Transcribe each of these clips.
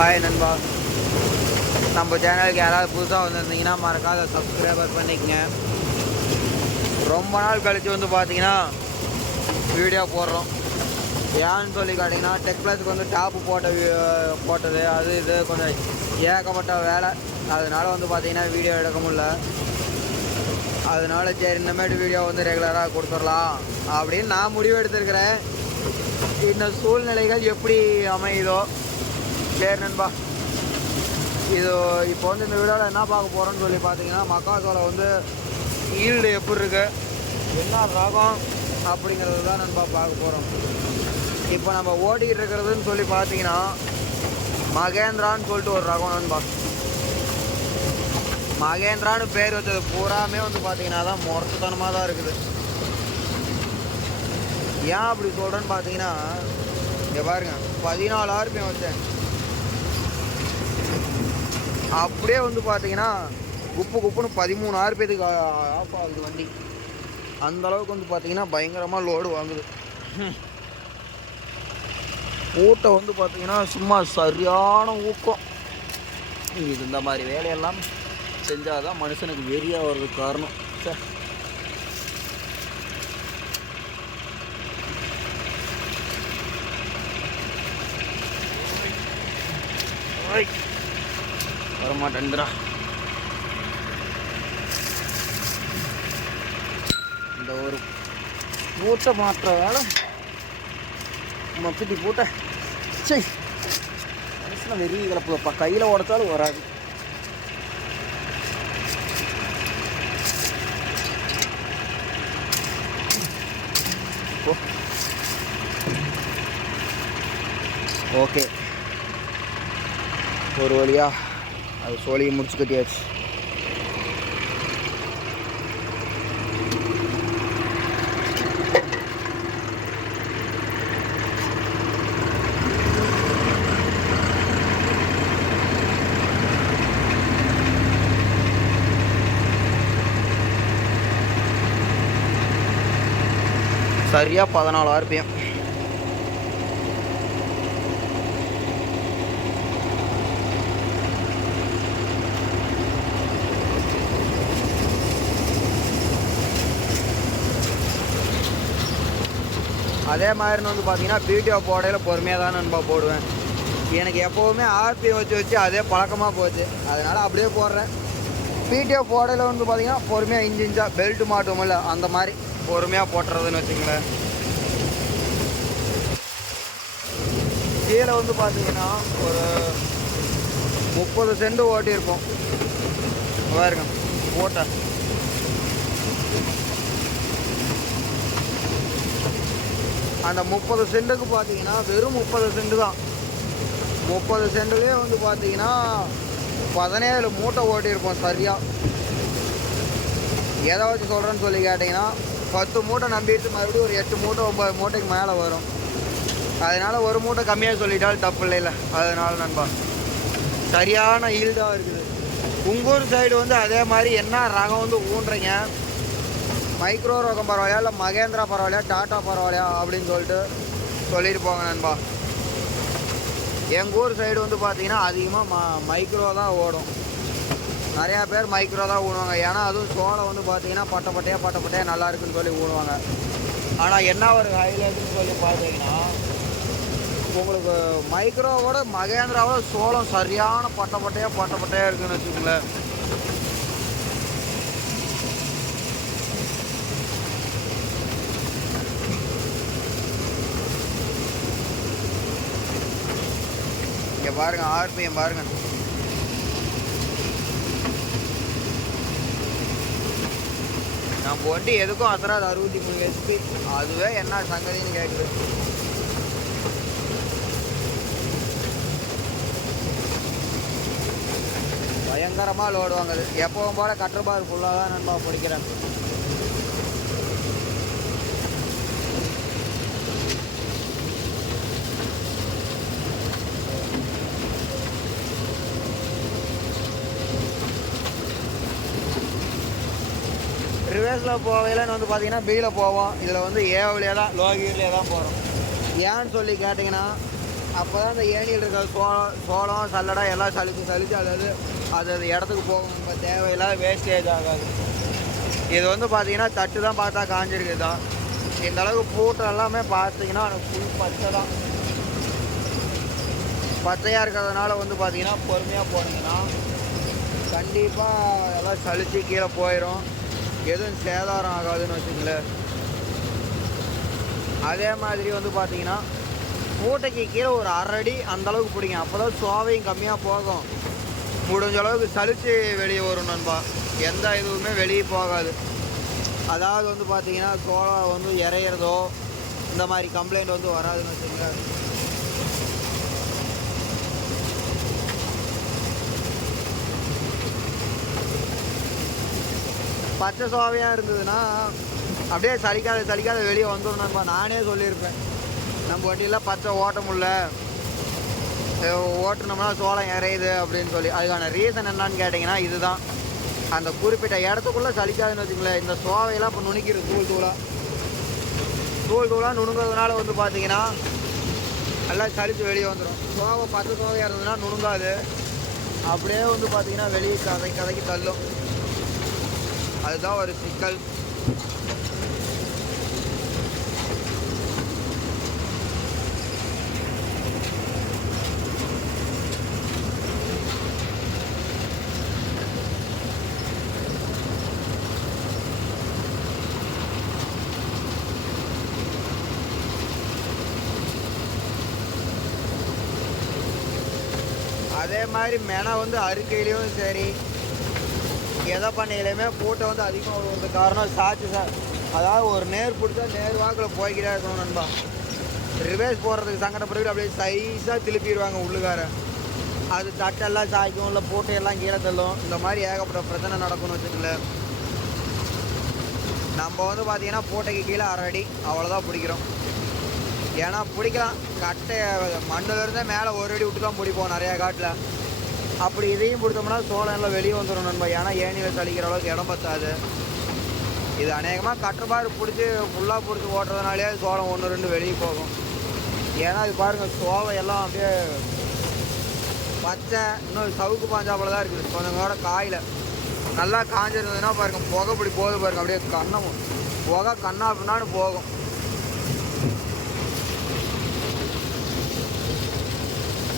Hi நண்பா, நம்ம சேனலுக்கு யாராவது புதுசாக வந்திருந்தீங்கன்னா மறக்காத சப்ஸ்கிரைபர் பண்ணிக்கங்க. ரொம்ப நாள் கழித்து வந்து பார்த்தீங்கன்னா வீடியோ போடுறோம். ஏன்னு சொல்லி கேட்டிங்கன்னா டெக் ப்ளஸுக்கு வந்து டாப்பு போட்டது அது இது கொஞ்சம் ஏகப்பட்ட வேலை. அதனால் வந்து பார்த்திங்கன்னா வீடியோ எடுக்க முடியல. அதனால சரி இந்தமாரி வீடியோ வந்து ரெகுலராக கொடுத்துடலாம் அப்படின்னு நான் முடிவு எடுத்துருக்கிறேன். இந்த சூழ்நிலைகள் எப்படி அமையுதோ சரி நண்பா. இது இப்போ வந்து இந்த வீடியோவில் என்ன பார்க்க போகிறோன்னு சொல்லி பார்த்தீங்கன்னா மக்காச்சோளம் வந்து ஈல்டு எப்படி இருக்கு, என்ன ரகம் அப்படிங்கிறது தான் நண்பா பார்க்க போகிறோம். இப்போ நம்ம ஓடிக்கிட்டு இருக்கிறதுன்னு சொல்லி பார்த்தீங்கன்னா மகேந்திரான்னு சொல்லிட்டு ஒரு ரகம் நண்பா. மகேந்திரான்னு பேர் வச்சது பூராமே வந்து பார்த்தீங்கன்னா தான் மொரட்டுத்தனமாக தான் இருக்குது. ஏன் அப்படி சொல்கிறேன்னு பார்த்தீங்கன்னா இங்கே பாருங்க, 14 RPM வச்சேன். அப்படியே வந்து பார்த்தீங்கன்னா குப்புன்னு 13 RPM ஆஃப் ஆகுது வண்டி. அந்தளவுக்கு வந்து பார்த்தீங்கன்னா பயங்கரமாக லோடு வாங்குது. ஊட்டம் வந்து பார்த்தீங்கன்னா சும்மா சரியான ஊக்கம். இது இந்த மாதிரி வேலையெல்லாம் செஞ்சால் தான் மனுஷனுக்கு வெறியாக வர்றதுக்கு காரணம். வரமாட்டேன்றா. இந்த ஒரு பூட்டை மாற்ற வேலை மப்பிட்டி பூட்டை சரி மனுஷன் வெறி கிளப்புப்பா. கையில் உடச்சாலும் வராது. ஓகே, ஒரு வழியா அது சோழியை முடிச்சு கட்டியாச்சு. சரியா 14 RPM. அதே மாதிரி வந்து பார்த்தீங்கன்னா பிடிஓ போடையில் பொறுமையாக தான் நண்பா போடுவேன். எனக்கு எப்போவுமே RPM வச்சு அதே பழக்கமாக போச்சு. அதனால் அப்படியே போடுறேன். பிடிஓ போடையில் வந்து பார்த்தீங்கன்னா பொறுமையாக இன்ச்சாக பெல்ட் மாட்டுவோம்ல அந்த மாதிரி பொறுமையாக போட்டுறதுன்னு வச்சுங்களேன். கீழே வந்து பார்த்தீங்கன்னா ஒரு 30 சென்ட் ஓட்டியிருப்போம் பாருங்க ஓட்ட. அந்த 30 சென்ட்டுக்கு பார்த்தீங்கன்னா வெறும் 30 சென்ட் தான். 30 சென்ட்லேயே வந்து பார்த்தீங்கன்னா 17 மூட்டை ஓட்டியிருப்போம் சரியாக. எதை வச்சு சொல்கிறேன்னு சொல்லி கேட்டிங்கன்னா 10 மூட்டை நம்பிட்டு மறுபடியும் ஒரு 8 மூட்டை 9 மூட்டைக்கு மேலே வரும். அதனால் ஒரு மூட்டை கம்மியாக சொல்லிட்டாலும் தப்பு இல்லைல்ல. அதனால் நண்பா சரியான ஈல்டாக இருக்குது. உங்கூர் சைடு வந்து அதே மாதிரி என்ன ரகம் வந்து ஊன்றீங்க, மைக்ரோ ரகம் பரவாயில்லையா இல்லை மகேந்திரா பரவாயில்லையா டாட்டா பரவாயில்லையா அப்படின்னு சொல்லிட்டு போங்க நண்பா. எங்கள் ஊர் சைடு வந்து பார்த்தீங்கன்னா அதிகமாக மைக்ரோ தான் ஓடும். நிறையா பேர் மைக்ரோ தான் ஊடுவாங்க. ஏன்னா அதுவும் சோளம் வந்து பார்த்தீங்கன்னா பட்டப்பட்டையாக நல்லா இருக்குன்னு சொல்லி ஊடுவாங்க. ஆனால் என்ன ஒரு ஹைலைட்டுன்னு சொல்லி பார்த்தீங்கன்னா உங்களுக்கு மைக்ரோவோட மகேந்திராவோட சோளம் சரியான பட்டப்பட்டையாக இருக்குன்னு வச்சுக்கோங்களேன். இங்கே பாருங்க RPM பாருங்க. நம்ம வண்டி எதுக்கும் அசராது 63 HP. அதுவே என்ன சங்கதின்னு கேட்குது. பயங்கரமாக லோடு வாங்குது. எப்பவும் போல கட்டர் பார் ஃபுல்லாக தான் நண்பா பிடிக்கிறேன். ரிவர்ஸில் போகையிலன்னு வந்து பார்த்தீங்கன்னா பியில் போவோம். இதில் வந்து ஏவிலே தான் லோ கீர்லேயே தான் போகிறோம். ஏன்னு சொல்லி கேட்டிங்கன்னா அப்போ தான் அந்த ஏணியில் இருக்கிற சோளம் சல்லடை எல்லாம் சலிச்சு அதாவது அது இடத்துக்கு போகும். நம்ம தேவையில்லாத வேஸ்டேஜ் ஆகாது. இது வந்து பார்த்தீங்கன்னா தட்டு தான் பார்த்தா காஞ்சிருக்கு தான். இந்த அளவுக்கு பூட்டு எல்லாமே பார்த்தீங்கன்னா ஃபுல் பச்சை தான். பச்சையாக இருக்கிறதுனால வந்து பார்த்தீங்கன்னா பொறுமையாக போனீங்கன்னா கண்டிப்பாக எல்லாம் சலிச்சு கீழே போயிடும். எதுவும் சேதாரம் ஆகாதுன்னு வச்சுங்களேன். அதே மாதிரி வந்து பார்த்தீங்கன்னா மூட்டைக்கு கீழே ஒரு 1/2 அடி அந்தளவுக்கு பிடிங்க. அப்போ தான் சுவாவையும் கம்மியாக போகும். முடிஞ்ச அளவுக்கு சலித்து வெளியே வரும் நண்பா. எந்த இதுவுமே வெளியே போகாது. அதாவது வந்து பார்த்தீங்கன்னா சோளம் வந்து இறையிறதோ இந்த மாதிரி கம்ப்ளைண்ட் வந்து வராதுன்னு வச்சுங்களேன். பச்சை சோவையாக இருந்ததுன்னா அப்படியே சலிக்காத வெளியே வந்துடும் நண்பா. நானே சொல்லியிருப்பேன், நம்ம வண்டியில் பச்சை ஓட்ட முடியல, ஓட்டுனோம்னா சோளம் இறையுது அப்படின்னு சொல்லி. அதுக்கான ரீசன் என்னான்னு கேட்டிங்கன்னா இதுதான். அந்த குறிப்பிட்ட இடத்துக்குள்ளே சலிக்காதுன்னு வச்சுங்களேன். இந்த சோவையெல்லாம் இப்போ நுணுக்கிடுது தூள் தூளாக நுணுங்கிறதுனால வந்து பார்த்தீங்கன்னா எல்லாம் சலித்து வெளியே வந்துடும். சோவை பச்சை சோவையாக இருந்ததுன்னா நுணுங்காது. அப்படியே வந்து பார்த்தீங்கன்னா வெளியே கதைக்கு தள்ளும். அதுதான் ஒரு சிக்கல். அதே மாதிரி மெனை வந்து அறுக்கையிலையும் சரி எதை பண்ணையிலையுமே பூட்டை வந்து அதிகமாக வருவது காரணம் அதாவது ஒரு நேர் பிடிச்சா நேர் வாக்கில் போய்கிட்டே இருக்கணும் நண்பா. ரிவேர்ஸ் போடுறதுக்கு சங்கடப்பட்டு அப்படியே சைஸாக திருப்பிடுவாங்க உள்ளுக்கார. அது தட்டெல்லாம் சாய்க்கும், இல்லை பூட்டையெல்லாம் கீழே தள்ளும். இந்த மாதிரி ஏகப்பட்ட பிரச்சனை நடக்கும்னு வச்சுக்கல. நம்ம வந்து பார்த்தீங்கன்னா பூட்டைக்கு கீழே 1/2 அடி அவ்வளோதான் பிடிக்கிறோம். ஏன்னா பிடிக்கலாம், கட்டை மண்ணிலேருந்தே மேலே 1 அடி விட்டு தான் பிடிப்போம் நிறையா காட்டில். அப்படி இதையும் பிடிச்சோம்னா சோளம் எல்லாம் வெளியே வந்துடும் நண்பா. ஏன்னா ஏணியில் சலிக்கிற அளவுக்கு இடம் பத்தாது. இது அநேகமாக கட்டுப்பாடு பிடிச்சி ஃபுல்லாக பிடிச்சி ஓட்டுறதுனாலே சோளம் 1-2 வெளியே போகும். ஏன்னா இது பாருங்கள், சோளம் எல்லாம் அப்படியே பச்சை இன்னும் சவுக்கு பாஞ்சாப்பில் தான் இருக்குது. கொஞ்சம் கூட காயில் நல்லா காஞ்சிருந்ததுன்னா பாருங்கள், புகை இப்படி போகுது பாருங்கள். அப்படியே புகை கண்ணா பின்னான்னு போகும்.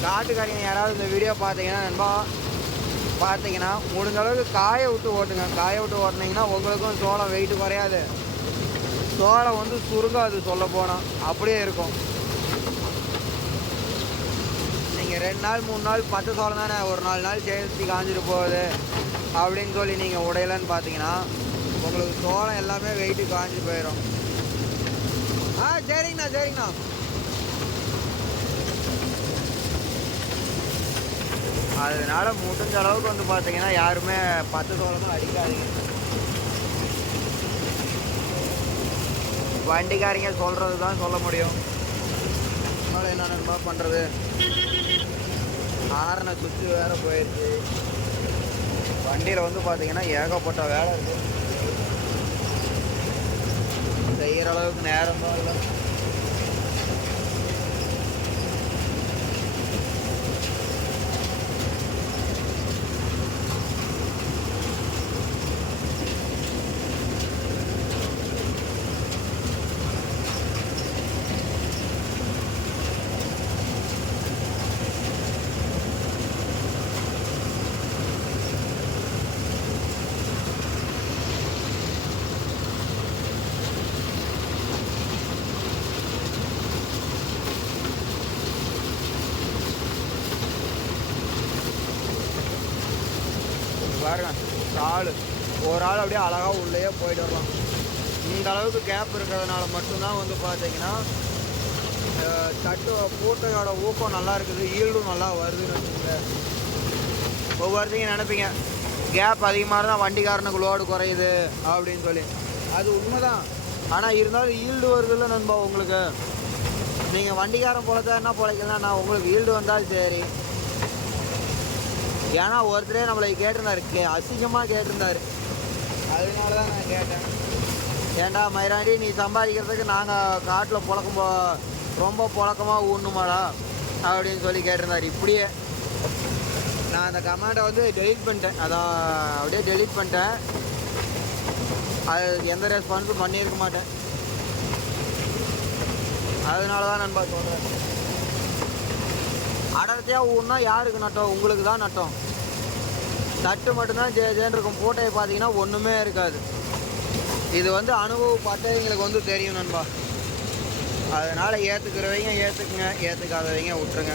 காட்டுக்காரங்க யாராவது இந்த வீடியோ பார்த்தீங்கன்னா முடிஞ்ச அளவுக்கு காய விட்டு ஓட்டுங்க. காய விட்டு ஓட்டினீங்கன்னா உங்களுக்கும் சோளம் வெயிட்டு குறையாது, சோளம் வந்து சுருங்காது. சொல்ல போனால் அப்படியே இருக்கும். நீங்கள் 2 நாள் 3 நாள் பச்சை சோளம் தானே, ஒரு 4 நாள் சேர்த்து காஞ்சிட்டு போகுது அப்படின்னு சொல்லி நீங்கள் உடையலன்னு பார்த்தீங்கன்னா உங்களுக்கு சோளம் எல்லாமே வெயிட்டு காஞ்சி போயிடும். சரிங்கண்ணா. அதனால முடிஞ்ச அளவுக்கு வந்து பார்த்தீங்கன்னா யாருமே பச்சை சோளமும் அடிக்காதீங்க. வண்டிக்காரங்க சொல்கிறது தான் சொல்ல முடியும். அதனால் என்ன நண்பா பண்ணுறது, ஆரணை சுற்றி வேறு போயிடுச்சு. வண்டியில் வந்து பார்த்தீங்கன்னா ஏகப்பட்ட வேலை இருக்குது. செய்கிற அளவுக்கு நேரம் தான் இல்லை. பாருங்க, ஒரு ஆள் அப்படியே அழகாக உள்ளே போயிட்டு வரலாம். இந்த அளவுக்கு கேப் இருக்கிறதுனால மட்டும்தான் வந்து பார்த்தீங்கன்னா பூட்டையோட ஊக்கம் நல்லா இருக்குது, ஈல்டும் நல்லா வருதுன்னு வச்சுக்கோங்க. ஒவ்வொருத்தையும் நினைப்பீங்க கேப் அதிகமாக இருந்தால் வண்டிக்காரனுக்கு லோடு குறையுது அப்படின்னு சொல்லி. அது உண்மைதான். ஆனால் இருந்தாலும் ஈல்டு வருதுல்ல நண்பா உங்களுக்கு. நீங்கள் வண்டிக்காரன் பொழைச்சா என்ன பொழைக்கலாம், நான் உங்களுக்கு ஈல்டு வந்தாலும் சரி. ஏன்னா ஒருத்தரே நம்மளை கேட்டிருந்தாரு, அசிங்கமாக கேட்டிருந்தாரு. அதனால தான் நான் கேட்டேன், ஏன்டா மயிராண்டி நீ சம்பாதிக்கிறதுக்கு நாங்கள் காட்டில் ரொம்ப புழக்கமாக ஊன்னுமாடா, அப்படின்னு சொல்லி கேட்டிருந்தார். இப்படியே நான் அந்த கமெண்டை வந்து டெலீட் பண்ணிட்டேன். அதான் அப்படியே டெலீட் பண்ணிட்டேன். அது எந்த ரெஸ்பான்ஸும் பண்ணியிருக்க மாட்டேன். அதனால தான் நண்பா சொல்கிறேன், அடர்த்தியாக ஊன்னா யாருக்கு நட்டம்? உங்களுக்கு தான் நட்டம். தட்டு மட்டும்தான் ஜேன்னு இருக்கும். போட்டையை பார்த்தீங்கன்னா ஒன்றுமே இருக்காது. இது வந்து அனுபவப்பட்டவங்களுக்கு வந்து தெரியும் நண்பா. அதனால் ஏற்றுக்கிறவங்க ஏற்றுக்குங்க, ஏற்றுக்காதவங்க விட்டுருங்க.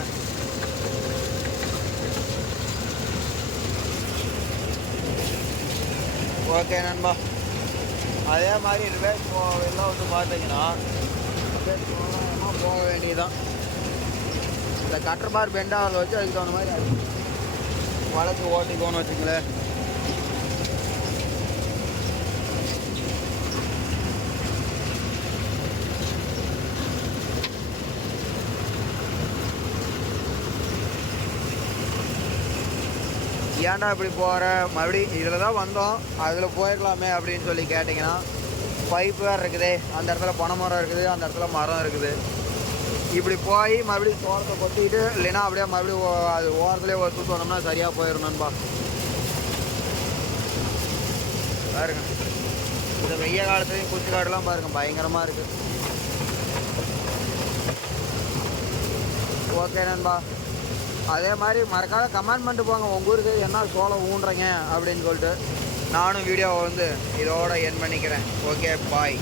ஓகே நண்பா. அதே மாதிரி ரிவேஸ் எல்லாம் வந்து பார்த்தீங்கன்னா போக வேண்டியதுதான். இந்த கட்டர் பார் பெண்டாவில் வச்சு அதுக்கு தகுந்த மாதிரி அது வளர்ச்சி ஓட்டிக்கோன்னு வச்சுங்களேன். ஏன்டா இப்படி போகிற, மறுபடியும் இதில் தான் வந்தோம், அதில் போயிடலாமே அப்படின்னு சொல்லி கேட்டிங்கன்னா, பைப்பு வேறு இருக்குது, அந்த இடத்துல பனை மரம் இருக்குது, அந்த இடத்துல மரம் இருக்குது. இப்படி போய் மறுபடியும் சோளத்தை கொத்திக்கிட்டு இல்லைன்னா அப்படியே மறுபடியும் அது ஓரத்துலேயே ஒரு சுற்று வந்தோம்னா சரியாக போயிடும் நண்பா. பாருங்க, இந்த வெய்ய காலத்துலேயும் குச்சி காடுலாம் பாருங்க பயங்கரமாக இருக்குது. ஓகே நண்பா. அதே மாதிரி மறக்காத கமெண்ட் பண்ணிட்டு போங்க, உங்கள் ஊருக்கு என்ன சோளம் ஊன்றீங்க அப்படின்னு சொல்லிட்டு. நானும் வீடியோவை வந்து இதோட என் பண்ணிக்கிறேன். ஓகே, பாய்.